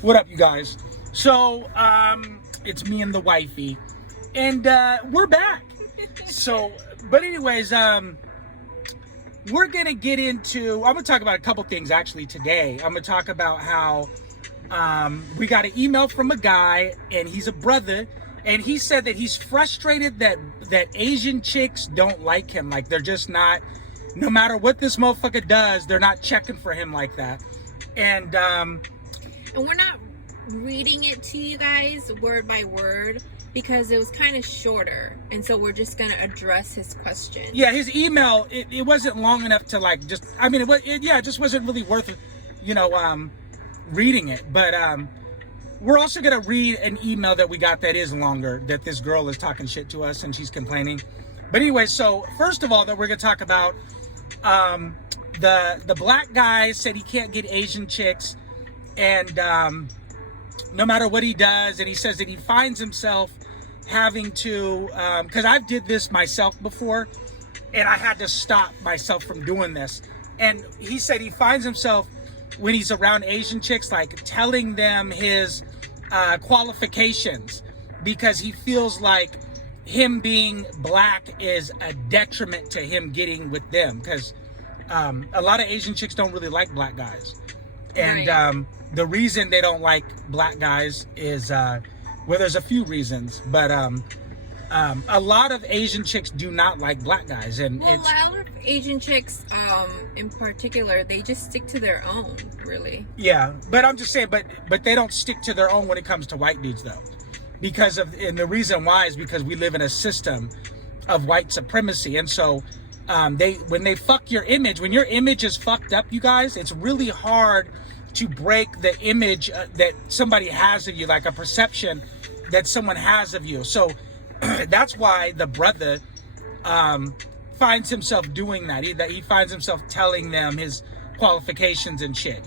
What up, you guys? So, it's me and the wifey, and we're back. So, but anyways, we're gonna get into. I'm gonna talk about a couple things actually today. I'm gonna talk about how we got an email from a guy, and he's a brother, and he said that he's frustrated that Asian chicks don't like him. Like they're just not. No matter what this motherfucker does, they're not checking for him like that, and we're not reading it to you guys word by word because it was kind of shorter, and so we're just gonna address his question. Yeah, his email it wasn't long enough to like just. I mean, it just wasn't really worth, reading it. But we're also gonna read an email that we got that is longer. That this girl is talking shit to us and she's complaining. But anyway, so first of all, that we're gonna talk about the black guy said he can't get Asian chicks. And no matter what he does, and he says that he finds himself having to, because I've did this myself before, and I had to stop myself from doing this. And he said he finds himself, when he's around Asian chicks, like telling them his qualifications, because he feels like him being black is a detriment to him getting with them, because a lot of Asian chicks don't really like black guys. And right. The reason they don't like black guys is, well, there's a few reasons, but a lot of Asian chicks do not like black guys. And well, a lot of Asian chicks, in particular, they just stick to their own, really. Yeah, but I'm just saying, but they don't stick to their own when it comes to white dudes, though. And the reason why is because we live in a system of white supremacy. And so when they fuck your image, when your image is fucked up, you guys, it's really hard to break the image that somebody has of you, like a perception that someone has of you. So that's why the brother finds himself doing that. He finds himself telling them his qualifications and shit,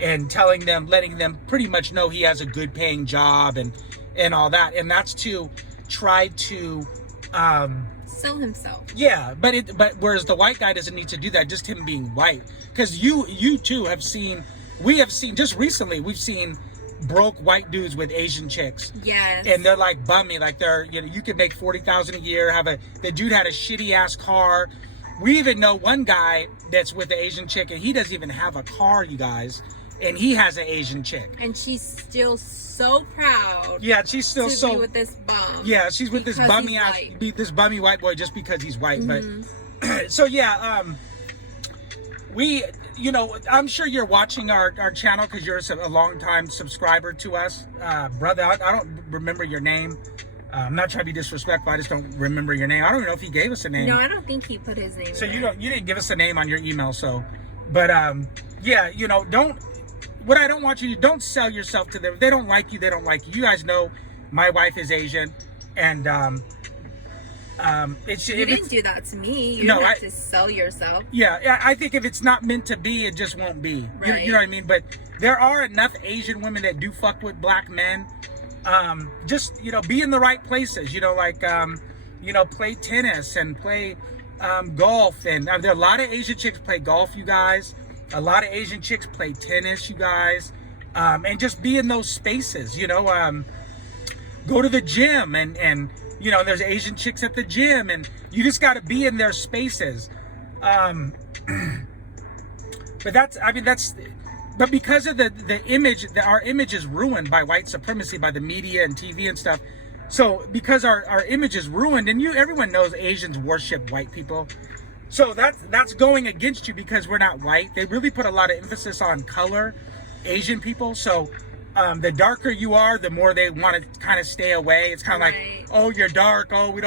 and letting them pretty much know he has a good paying job and all that. And that's to try to sell himself. Yeah, but whereas the white guy doesn't need to do that, just him being white. Because you too we have seen just recently, we've seen broke white dudes with Asian chicks. Yes. And they're like bummy, like they're, you can make $40,000 a year, the dude had a shitty ass car. We even know one guy that's with the Asian chick, and he doesn't even have a car, you guys. And he has an Asian chick. And she's still so proud. Yeah, she's still to be with this bum. Yeah, she's with this bummy white boy just because he's white. Mm-hmm. But so yeah, I'm sure you're watching our channel because you're a long-time subscriber to us. Brother, I don't remember your name. I'm not trying to be disrespectful. I just don't remember your name. I don't even know if he gave us a name. No, I don't think he put his name. So you didn't give us a name on your email. So, but yeah, what I don't want you to, don't sell yourself to them. If they don't like you, they don't like you. You guys know my wife is Asian, and you didn't do that to me. You didn't have to sell yourself. Yeah, I think if it's not meant to be, it just won't be. Right. You know what I mean? But there are enough Asian women that do fuck with black men. Just be in the right places. Play tennis and play golf, and there are a lot of Asian chicks play golf, you guys. A lot of Asian chicks play tennis, you guys. And just be in those spaces, go to the gym and there's Asian chicks at the gym, and you just got to be in their spaces. But but because of the image, our image is ruined by white supremacy, by the media and TV and stuff. So because our image is ruined, and everyone knows Asians worship white people. So that's going against you because we're not white. They really put a lot of emphasis on color, Asian people. So the darker you are, the more they want to kind of stay away. It's kind of like, oh, you're dark. Oh,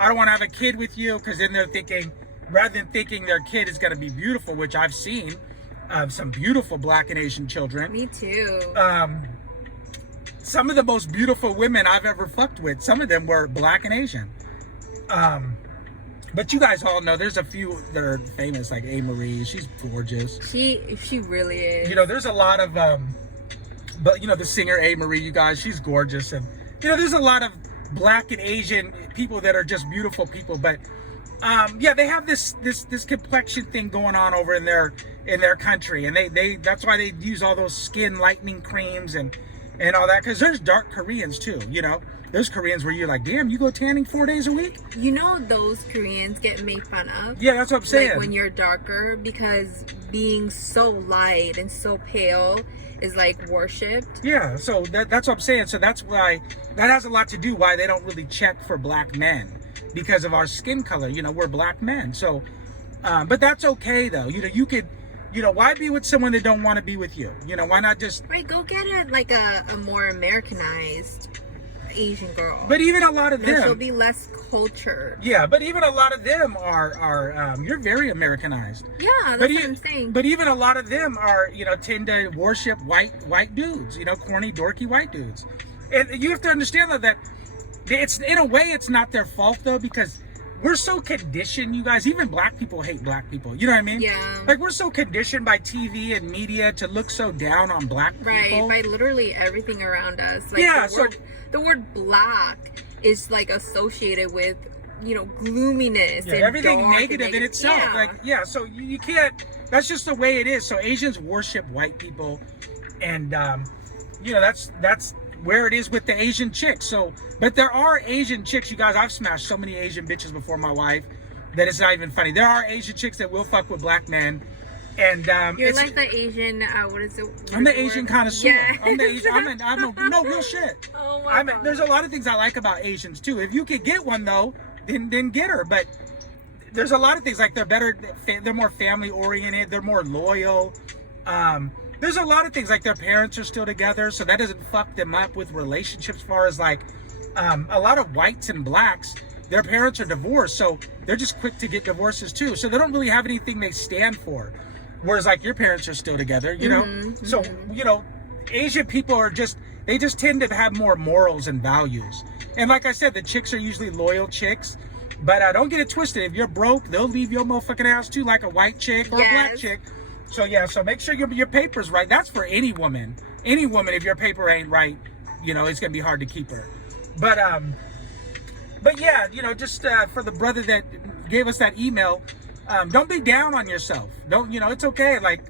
I don't want to have a kid with you, because then they're thinking, rather than thinking their kid is going to be beautiful, which I've seen some beautiful black and Asian children. Me too. Some of the most beautiful women I've ever fucked with, some of them were black and Asian. But you guys all know there's a few that are famous, like A. Marie. She's gorgeous. She really is. There's a lot of but the singer A. Marie, you guys, she's gorgeous. And there's a lot of black and Asian people that are just beautiful people. But Yeah, they have this complexion thing going on over in their country, and they that's why they use all those skin lightening creams and all that, because there's dark Koreans too. There's Koreans where you're like, damn, you go tanning 4 days a week. Those Koreans get made fun of. Yeah, that's what I'm saying. Like when you're darker, because being so light and so pale is like worshipped. Yeah, so that's what I'm saying. So that's why that has a lot to do why they don't really check for black men, because of our skin color. We're black men. So, but that's okay though. You could, why be with someone that don't want to be with you? Why not just go get a more Americanized Asian girl. But even a lot of them, she'll be less cultured. Yeah, but even a lot of them are you're very Americanized. Yeah, that's what I'm saying. But even a lot of them are, tend to worship white dudes, corny, dorky white dudes. And you have to understand that it's, in a way, it's not their fault though, because we're so conditioned, you guys. Even black people hate black people. You know what I mean? Yeah. Like, we're so conditioned by TV and media to look so down on black people. Right, by literally everything around us. Like, yeah, the word black is like associated with, gloominess. Yeah, and everything negative in itself. Yeah. So you can't, that's just the way it is. So Asians worship white people, and that's where it is with the Asian chicks. So, but there are Asian chicks, you guys. I've smashed so many Asian bitches before my wife that it's not even funny. There are Asian chicks that will fuck with black men, and you're like the Asian. What is it? I'm the Asian connoisseur. Yeah. I'm the Asian. No real shit. Oh my God. There's a lot of things I like about Asians too. If you could get one though, then get her. But there's a lot of things, like they're more family oriented. They're more loyal. There's a lot of things, like their parents are still together, so that doesn't fuck them up with relationships. As far as like a lot of whites and blacks, their parents are divorced, so they're just quick to get divorces too. So they don't really have anything they stand for. Whereas like your parents are still together, Mm-hmm. So Asian people they just tend to have more morals and values. And like I said, the chicks are usually loyal chicks. But don't get it twisted. If you're broke, they'll leave your motherfucking ass too, like a white chick or a black chick. So yeah, so make sure your paper's right. That's for any woman. Any woman, if your paper ain't right, it's gonna be hard to keep her. But yeah, just for the brother that gave us that email, don't be down on yourself. Don't, it's okay. Like,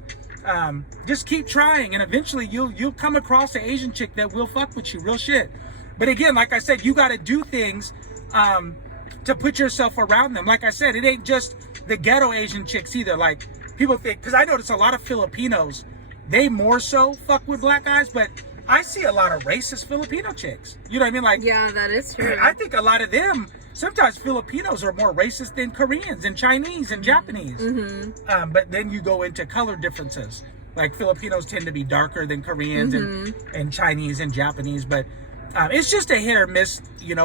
just keep trying, and eventually you'll come across an Asian chick that will fuck with you, real shit. But again, like I said, you got to do things to put yourself around them. Like I said, it ain't just the ghetto Asian chicks either. Like, people think, because I notice a lot of Filipinos, they more so fuck with black guys, but I see a lot of racist Filipino chicks. You know what I mean? Like, yeah, that is true. I think a lot of them, sometimes Filipinos are more racist than Koreans and Chinese and Japanese. Mm-hmm. But then you go into color differences. Like, Filipinos tend to be darker than Koreans and Chinese and Japanese. But it's just a hit or miss,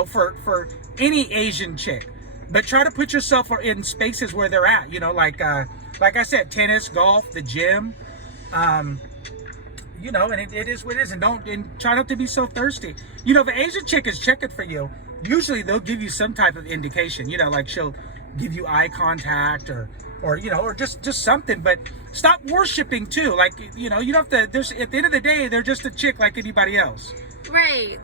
for any Asian chick. But try to put yourself in spaces where they're at, like I said, tennis, golf, the gym, and it is what it is. And try not to be so thirsty. If an Asian chick is checking for you, usually they'll give you some type of indication. Like she'll give you eye contact or just something. But stop worshiping too. Like, you don't have to. At the end of the day, they're just a chick like anybody else. Right.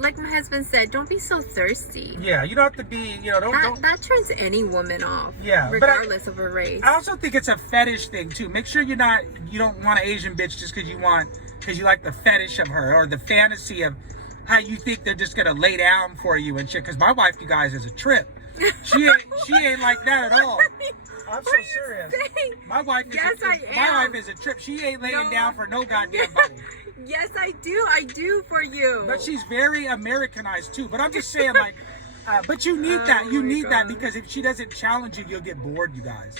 Like my husband said, don't be so thirsty. Yeah, you don't have to be, That turns any woman off. Yeah, regardless of her race. I also think it's a fetish thing too. Make sure you don't want an Asian bitch just because you like the fetish of her or the fantasy of how you think they're just gonna lay down for you and shit. Because my wife, you guys, is a trip. She ain't like that at all. I'm so serious. My wife is a trip. She ain't laying down for no goddamn body. Yes, I do. I do for you. But she's very Americanized too. But I'm just saying, like, but you need that. You need that because if she doesn't challenge you, you'll get bored, you guys.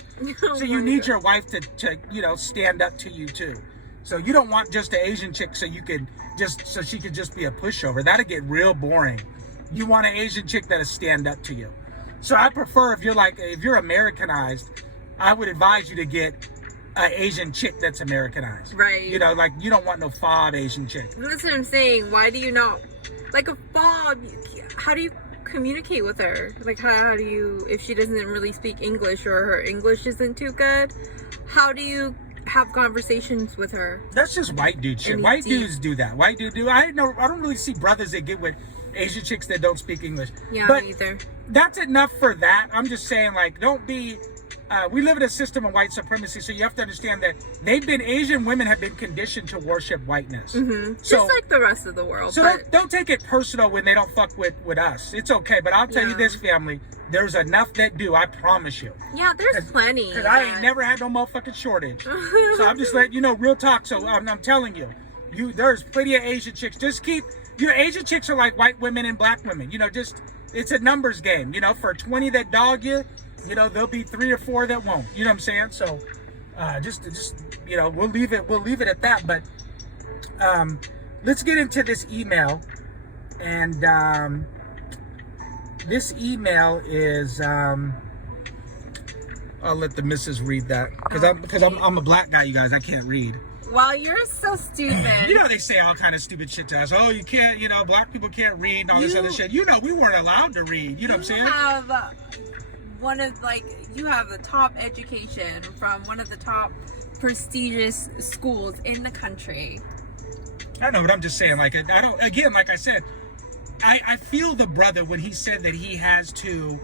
So you need your wife to stand up to you too. So you don't want just an Asian chick so she could just be a pushover. That'll get real boring. You want an Asian chick that'll stand up to you. So I prefer if you're Americanized, I would advise you to get an Asian chick that's Americanized. Right. You don't want no fob Asian chick. That's what I'm saying. Why do you not, like a fob, how do you communicate with her? Like, how do you, if she doesn't really speak English or her English isn't too good, how do you have conversations with her? That's just white dude shit. White dudes do that. I don't really see brothers that get with Asian chicks that don't speak English. Yeah, but me either. That's enough for that. I'm just saying, like, don't be. We live in a system of white supremacy, so you have to understand that Asian women have been conditioned to worship whiteness. Mm-hmm. So, just like the rest of the world. So but... don't take it personal when they don't fuck with us. It's okay, but I'll tell you this, family. There's enough that do, I promise you. Yeah, there's plenty. Because I ain't never had no motherfucking shortage. So I'm just letting you know, real talk. So I'm telling you, there's plenty of Asian chicks. Just keep, Asian chicks are like white women and black women. Just, it's a numbers game. For 20 that dog you, there'll be 3 or 4 that won't. You know what I'm saying? So just we'll leave it at that. But let's get into this email. And this email is I'll let the missus read that because I'm a black guy, you guys. I can't read. Wow, you're so stupid. They say all kind of stupid shit to us. Oh, you can't, black people can't read and all this other shit. We weren't allowed to read. You know what I'm saying? You have the top education from one of the top prestigious schools in the country. I know, but I'm just saying, like, I don't, again, like I said, I feel the brother when he said that he has to,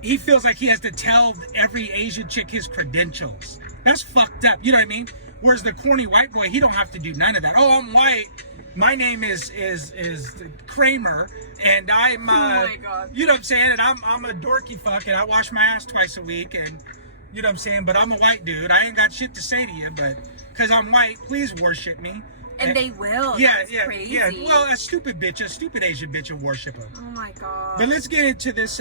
he feels like he has to tell every Asian chick his credentials. That's fucked up. You know what I mean? Whereas the corny white boy, he don't have to do none of that. Oh, I'm white. My name is Kramer, and I'm oh my God. You know what I'm saying? And I'm a dorky fuck, and I wash my ass twice a week, and you know what I'm saying? But I'm a white dude. I ain't got shit to say to you, but because I'm white, please worship me. And they will. Yeah, That's yeah, crazy. yeah. Well, a stupid Asian bitch will worship him. Oh my God. But let's get into this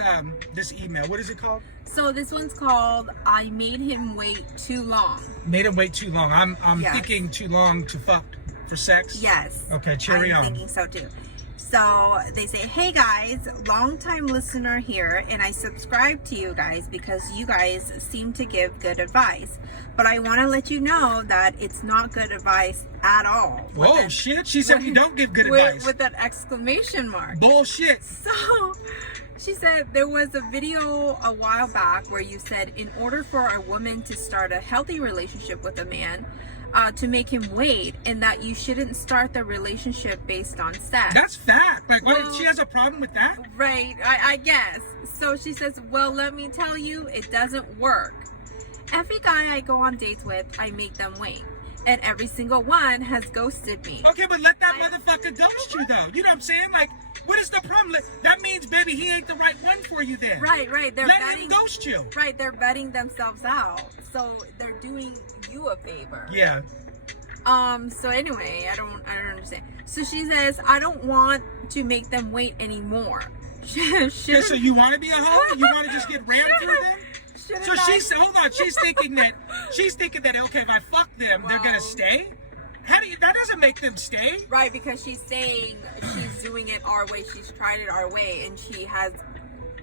this email. What is it called? So this one's called "I Made Him Wait Too Long." Made him wait too long. I'm yes. thinking too long to fuck for sex. Yes. Okay, cherry on. I'm thinking so too. So they say, "Hey guys, long time listener here, and I subscribe to you guys because you guys seem to give good advice. But I want to let you know that it's not good advice at all." Whoa, shit! She said we don't give good advice. With an exclamation mark. Bullshit. So she said there was a video a while back where you said in order for a woman to start a healthy relationship with a man, to make him wait, and that you shouldn't start the relationship based on sex. That's fact. Like, what? She has a problem with that? Right, I guess. So she says, well, let me tell you, it doesn't work. Every guy I go on dates with, I make them wait. And every single one has ghosted me. Okay, but let that motherfucker ghost you, though. You know what I'm saying? Like, what is the problem? That means, baby, he ain't the right one for you then. Right. Let him ghost you. Right, they're betting themselves out. So they're doing you a favor. Yeah. So anyway, I don't understand. So she says, I don't want to make them wait anymore. Yeah, so you want to be a hoe? You want to just get rammed through them? So hold on, she's thinking that okay, if I fuck them, they're gonna stay? That doesn't make them stay? Right, because she's saying she's doing it our way, she's tried it our way, and she has,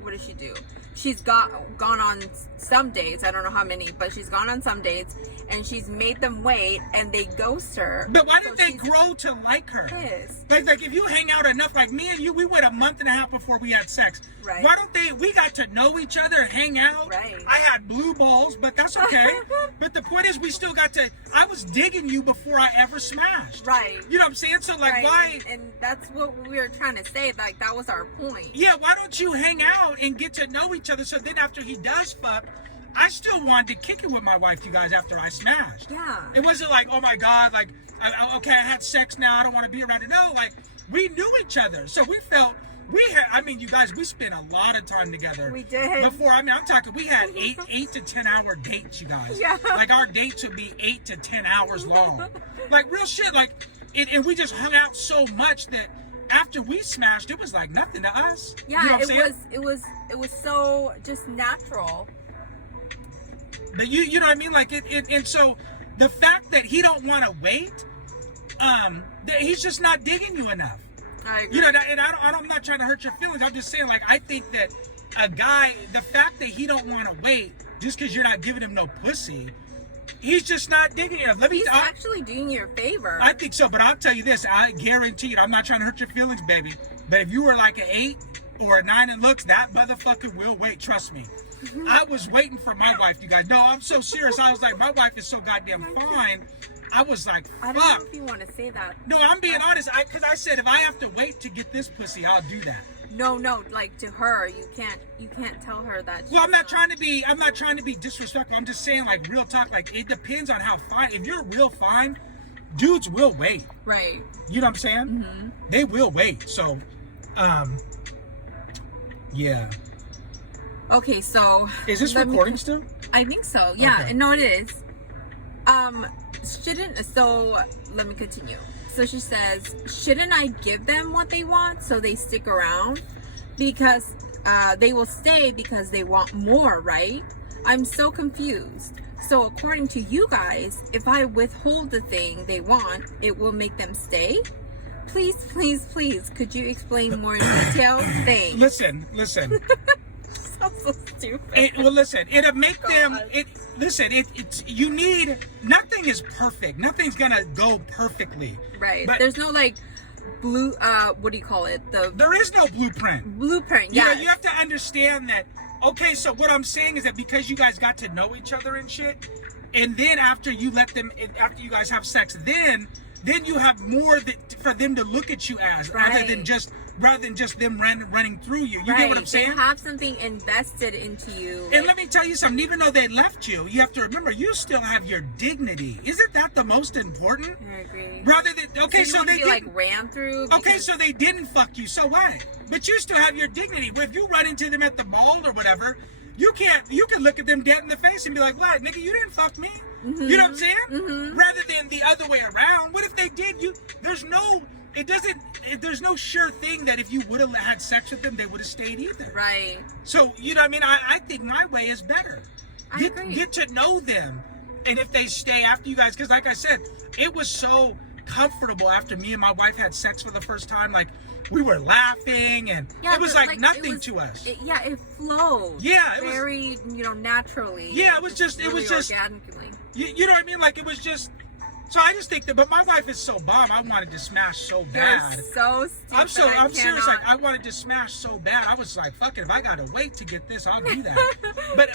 what does she do? She's gone on some dates, I don't know how many, but she's gone on some dates, and she's made them wait, and they ghost her. But why didn't they grow to like her? Pissed. Like if you hang out enough, like me and you, we went a month and a half before we had sex. Right. Why don't we got to know each other, hang out. Right. I had blue balls, but that's okay. But the point is, we still got to, I was digging you before I ever smashed. Right. You know what I'm saying? So like, right. why? And that's what we were trying to say, like that was our point. Yeah, why don't you hang out and get to know each other, so then after he does fuck, I still wanted to kick it with my wife, you guys, after I smashed. Yeah. It wasn't like, oh my God, like, okay, I had sex now, I don't want to be around it. No, like, we knew each other. So we felt, you guys, we spent a lot of time together. We did. Before, I'm talking, we had 8 to 10 hour dates, you guys. Yeah. Like, our dates would be 8 to 10 hours long. Like, real shit, like, and we just hung out so much that after we smashed, it was like nothing to us. Yeah, you know it was so just natural. But you know what I mean? Like and so the fact that he don't want to wait, that he's just not digging you enough. I agree. You know, and I'm not trying to hurt your feelings. I'm just saying, like, I think that a guy, the fact that he don't want to wait just because you're not giving him no pussy, he's just not digging you. He's actually doing you a favor. I think so, but I'll tell you this, I guarantee it. I'm not trying to hurt your feelings, baby. But if you were like an 8 or a 9 in looks, that motherfucker will wait. Trust me. I was waiting for my wife, you guys. No, I'm so serious. I was like, my wife is so goddamn fine. I was like, fuck. I don't know if you want to say that. No, I'm being honest. Because I said, if I have to wait to get this pussy, I'll do that. No, like to her, you can't tell her that. Well, I'm not trying to be disrespectful. I'm just saying, like, real talk. Like, it depends on how fine. If you're real fine, dudes will wait. Right. You know what I'm saying? Mm-hmm. They will wait. So, yeah. Okay, so is this recording still? I think so. Yeah, Okay. no, it is. So let me continue. So she says, shouldn't I give them what they want so they stick around? Because they will stay because they want more, right? I'm so confused. So according to you guys, if I withhold the thing they want, it will make them stay? Please, could you explain more details? Thanks. Listen. Sounds so stupid. It'll make them. You need. Nothing is perfect. Nothing's gonna go perfectly. Right. But there's no like blue. What do you call it? There is no blueprint. Yeah. You have to understand that. Okay, so what I'm saying is that because you guys got to know each other and shit, and then after you guys have sex, then you have more for them to look at you as, rather than just them running through you. You get what I'm saying? They have something invested into you. And let me tell you something. Even though they left you, you have to remember you still have your dignity. Isn't that the most important? I agree. Rather than so they like ran through. Okay, so they didn't fuck you. So what? But you still have your dignity. If you run into them at the mall or whatever, you can look at them dead in the face and be like, "What, nigga? You didn't fuck me." Mm-hmm. You know what I'm saying? Mm-hmm. Rather than the other way around. What if they did? There's no sure thing that if you would have had sex with them, they would have stayed either. Right. So, you know what I mean? I think my way is better. I agree. Get to know them. And if they stay after you guys, because like I said, it was so comfortable after me and my wife had sex for the first time. Like, we were laughing and it was like nothing to us. It flowed. Yeah. It very, naturally. Yeah, it was just organically. You know what I mean? Like, it was just. So I just think that, but my wife is so bomb. I wanted to smash so bad. You're so stupid. I'm serious. Like, I wanted to smash so bad. I was like, fuck it. If I gotta wait to get this, I'll do that.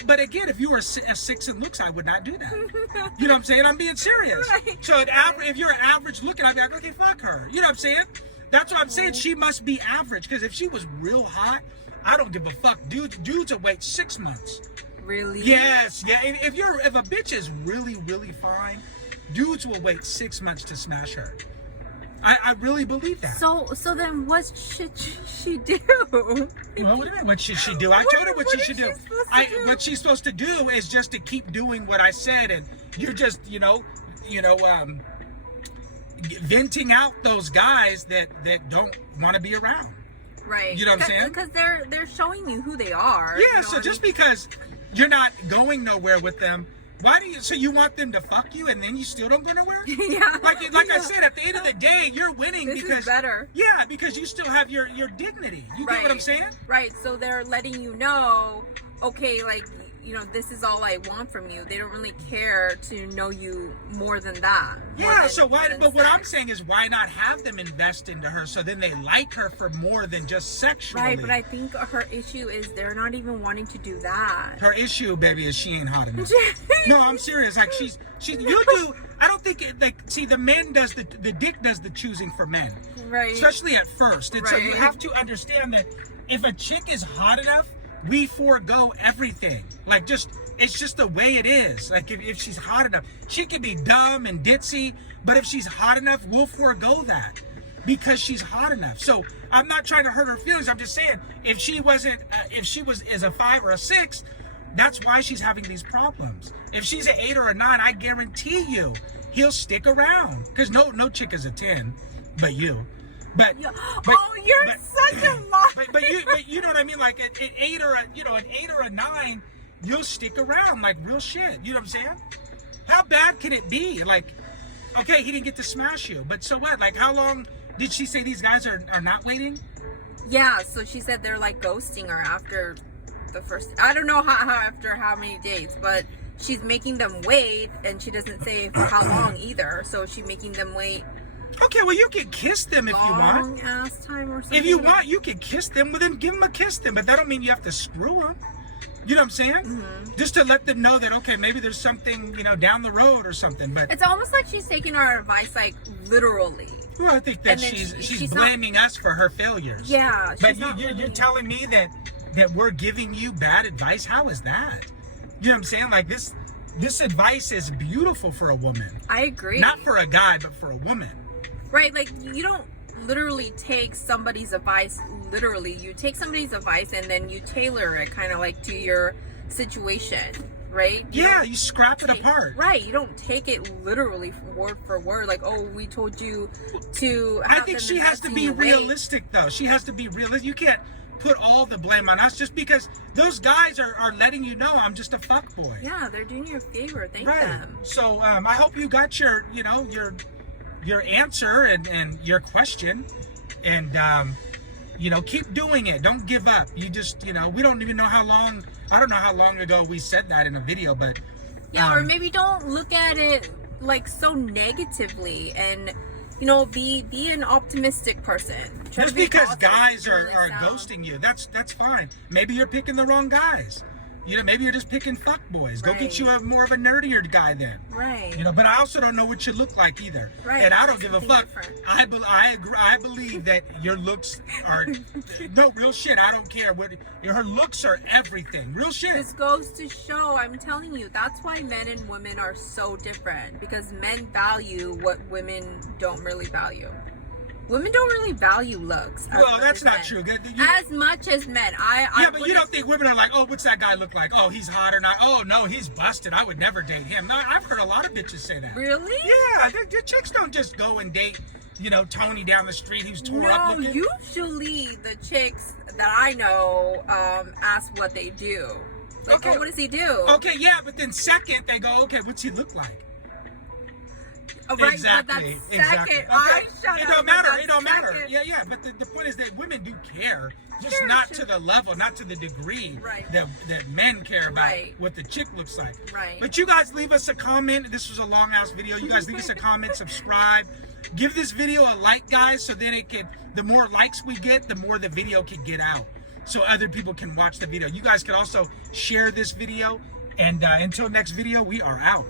but again, if you were a 6 in looks, I would not do that. You know what I'm saying? I'm being serious. Right. So if you're average looking, I'd be like, okay, fuck her. You know what I'm saying? That's what I'm saying. She must be average, because if she was real hot, I don't give a fuck. Dudes will wait 6 months. Really? Yes. Yeah. If a bitch is really, really fine, dudes will wait 6 months to smash her. I really believe that. So then what should she do? Well, what do you mean? What should she do? I told her what she should do. What she's supposed to do is just to keep doing what I said, and you're just, venting out those guys that don't want to be around. Right. You know what I'm saying? Because they're showing you who they are. Yeah. So just because you're not going nowhere with them. Why do you? So you want them to fuck you, and then you still don't go nowhere? Yeah. Like I said, at the end of the day, you're winning this because is better. Yeah, because you still have your dignity. You get what I'm saying? Right. So they're letting you know, okay, like, this is all I want from you. They don't really care to know you more than that. Yeah. So why? But what I'm saying is, why not have them invest into her so then they like her for more than just sexually? Right. But I think her issue is they're not even wanting to do that. Her issue, baby, is she ain't hot enough. No, I'm serious. Like she's you do. I don't think the men does the dick does the choosing for men. Right. Especially at first. And so you have to understand that if a chick is hot enough, we forego everything. Like, it's just the way it is. Like, if she's hot enough, she can be dumb and ditzy, but if she's hot enough, we'll forego that because she's hot enough. So I'm not trying to hurt her feelings. I'm just saying, if she was as a 5 or a 6, that's why she's having these problems. If she's an 8 or a 9, I guarantee you he'll stick around, because no chick is a 10, but you. But you're such a mom. But you know what I mean? Like an 8 or a 9, you'll stick around like real shit. You know what I'm saying? How bad can it be? Like, okay, he didn't get to smash you, but so what? Like, how long did she say these guys are not waiting? Yeah, so she said they're like ghosting her after the first. I don't know after how many days, but she's making them wait, and she doesn't say for how long either. So she's making them wait. Okay, well, you can kiss them if you want. Long ass time or something. If you want, you can kiss them. Well, then give them a kiss then. But that don't mean you have to screw them. You know what I'm saying? Just to let them know that, okay, maybe there's something, you know, down the road or something. But it's almost like she's taking our advice like literally. well, I think that she's blaming us for her failures. Yeah, but you're telling me that we're giving you bad advice. How is that? You know what I'm saying? Like this advice is beautiful for a woman. I agree. Not for a guy, but for a woman. Right? Like you don't literally take somebody's advice literally. You take somebody's advice and then you tailor it kind of like to your situation, right? You scrap it apart. Right. You don't take it literally word for word like, oh, we told you to have I think she has to be realistic though. She has to be realistic. You can't put all the blame on us just because those guys are letting you know I'm just a fuckboy. Yeah, they're doing you a favor. Thank them. So I hope you got your answer and your question, and keep doing it. Don't give up. You just we don't even know how long. I don't know how long ago we said that in a video, but or maybe don't look at it like so negatively, and be an optimistic person. Just because guys are ghosting you, that's fine. Maybe you're picking the wrong guys. Maybe you're just picking fuckboys. Go get you more of a nerdier guy then. Right. But I also don't know what you look like either. Right. And I don't give a fuck. I believe that your looks are no real shit. I don't care what her looks are everything. Real shit. This goes to show, I'm telling you, that's why men and women are so different, because men value what women don't really value. Women don't really value looks. Well, that's not true. As much as men. But you don't think women are like, oh, what's that guy look like? Oh, he's hot or not? Oh, no, he's busted. I would never date him. No, I've heard a lot of bitches say that. Really? Yeah, the chicks don't just go and date, Tony down the street who's tore up looking. No, usually the chicks that I know ask what they do. Like, okay, what does he do? Okay, yeah, but then second, they go, okay, what's he look like? Oh, right, exactly. But that's second. Okay. It don't matter. It don't matter. Yeah. But the point is that women do care, just not to the level, not to the degree that men care about what the chick looks like. Right. But you guys leave us a comment. This was a long ass video. You guys leave us a comment, subscribe, give this video a like, guys, so then the more likes we get, the more the video can get out, so other people can watch the video. You guys can also share this video, and until next video, we are out.